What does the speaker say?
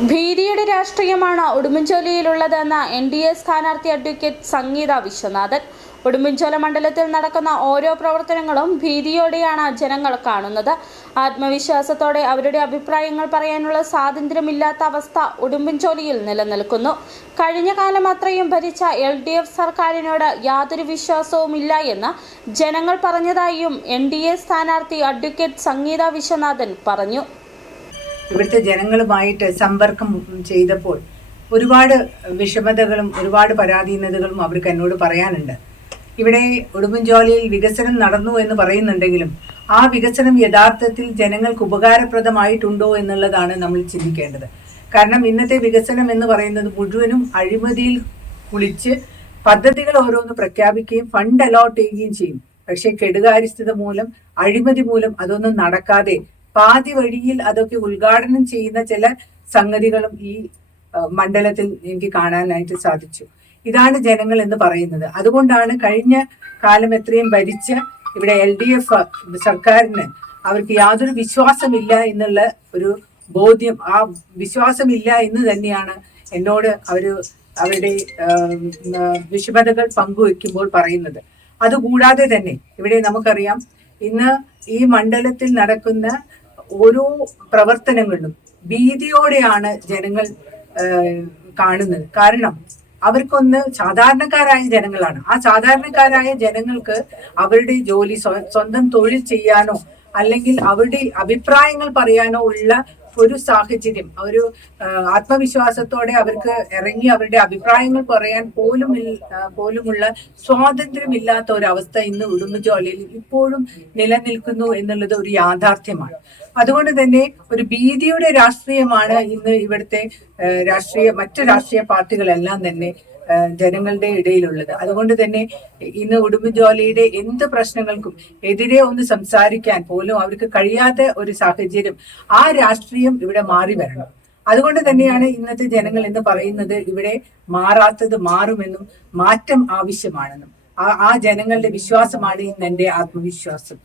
ഭീതിയുടെ രാഷ്ട്രീയമാണ് ഉടുമ്പൻചോലയിലുള്ളതെന്ന NDA സ്ഥാനാർത്ഥി advocate സംഗീത വിശ്വനാഥൻ. ഉടുമ്പൻചോല മണ്ഡലത്തിൽ നടക്കുന്ന ഓരോ പ്രവർത്തനങ്ങളും ഭീതിയോടെയാണ് ജനങ്ങൾ കാണുന്നത്. ആത്മവിശ്വാസത്തോടെ അവരുടെ അഭിപ്രായങ്ങൾ പറയാനുള്ള സ്വാതന്ത്ര്യമില്ലാത്ത അവസ്ഥ ഉടുമ്പൻചോലയിൽ നിലനിൽക്കുന്നു. കഴിഞ്ഞ കാലം അത്രയും ഭരിച്ച LDF സർക്കാരിനോട് യാതൊരു വിശ്വാസവുമില്ല എന്ന് ജനങ്ങൾ പറഞ്ഞതായും NDA സ്ഥാനാർത്ഥി അഡ്വക്കേറ്റ് സംഗീത വിശ്വനാഥൻ പറഞ്ഞു. ഇവിടുത്തെ ജനങ്ങളുമായിട്ട് സമ്പർക്കം ചെയ്തപ്പോൾ ഒരുപാട് വിഷമതകളും ഒരുപാട് പരാധീനതകളും അവർക്ക് എന്നോട് പറയാനുണ്ട്. ഇവിടെ ഉടുമ്പൻചോലയിൽ വികസനം നടന്നു എന്ന് പറയുന്നുണ്ടെങ്കിലും ആ വികസനം യഥാർത്ഥത്തിൽ ജനങ്ങൾക്ക് ഉപകാരപ്രദമായിട്ടുണ്ടോ എന്നുള്ളതാണ് നമ്മൾ ചിന്തിക്കേണ്ടത്. കാരണം ഇന്നത്തെ വികസനം എന്ന് പറയുന്നത് മുഴുവനും അഴിമതിയിൽ കുളിച്ച് പദ്ധതികൾ ഓരോന്ന് പ്രഖ്യാപിക്കുകയും ഫണ്ട് അലോട്ട് ചെയ്യുകയും ചെയ്യും. പക്ഷേ കെടുകാര്യസ്ഥത മൂലം അഴിമതി മൂലം അതൊന്നും നടക്കാതെ പാതി വഴിയിൽ അതൊക്കെ ഉദ്ഘാടനം ചെയ്യുന്ന ചില സംഗതികളും ഈ മണ്ഡലത്തിൽ എനിക്ക് കാണാനായിട്ട് സാധിച്ചു. ഇതാണ് ജനങ്ങൾ എന്ന് പറയുന്നത്. അതുകൊണ്ടാണ് കഴിഞ്ഞ കാലം എത്രയും ഭരിച്ച ഇവിടെ LDF സർക്കാരിന് അവർക്ക് യാതൊരു വിശ്വാസമില്ല എന്നുള്ള ഒരു ബോധ്യം, ആ വിശ്വാസമില്ല എന്ന് തന്നെയാണ് എന്നോട് അവരുടെ വിഷമതകൾ പങ്കുവെക്കുമ്പോൾ പറയുന്നത്. അതുകൂടാതെ തന്നെ ഇവിടെ നമുക്കറിയാം, ഇന്ന് ഈ മണ്ഡലത്തിൽ നടക്കുന്ന ഓരോ പ്രവർത്തനങ്ങളിലും ഭീതിയോടെയാണ് ജനങ്ങൾ കാണുന്നത്. കാരണം അവർക്കൊന്ന് സാധാരണക്കാരായ ജനങ്ങളാണ്. ആ സാധാരണക്കാരായ ജനങ്ങൾക്ക് അവരുടെ ജോലി, സ്വന്തം തൊഴിൽ ചെയ്യാനോ അല്ലെങ്കിൽ അവരുടെ അഭിപ്രായങ്ങൾ പറയാനോ ഉള്ള ഒരു സാഹചര്യം, ഒരു ആത്മവിശ്വാസത്തോടെ അവർക്ക് ഇറങ്ങി അവരുടെ അഭിപ്രായങ്ങൾ പറയാൻ പോലുമുള്ള സ്വാതന്ത്ര്യമില്ലാത്ത ഒരവസ്ഥ ഇന്ന് ഉടുമ്പൻചോലയിൽ ഇപ്പോഴും നിലനിൽക്കുന്നു എന്നുള്ളത് ഒരു യാഥാർത്ഥ്യമാണ്. അതുകൊണ്ട് തന്നെ ഒരു ഭീതിയുടെ രാഷ്ട്രീയമാണ് ഇന്ന് ഇവിടുത്തെ മറ്റു രാഷ്ട്രീയ പാർട്ടികളെല്ലാം തന്നെ ജനങ്ങളുടെ ഇടയിലുള്ളത്. അതുകൊണ്ട് തന്നെ ഇന്ന് ഉടുമ്പൻചോലയുടെ എന്ത് പ്രശ്നങ്ങൾക്കും എതിരെ ഒന്ന് സംസാരിക്കാൻ പോലും അവർക്ക് കഴിയാത്ത ഒരു സാഹചര്യം, ആ രാഷ്ട്രീയം ഇവിടെ മാറി വരണം. അതുകൊണ്ട് തന്നെയാണ് ഇന്നത്തെ ജനങ്ങൾ എന്ന് പറയുന്നത് ഇവിടെ മാറാത്തത് മാറുമെന്നും മാറ്റം ആവശ്യമാണെന്നും. ആ ജനങ്ങളുടെ വിശ്വാസമാണ് ഇന്ന് എൻ്റെ ആത്മവിശ്വാസം.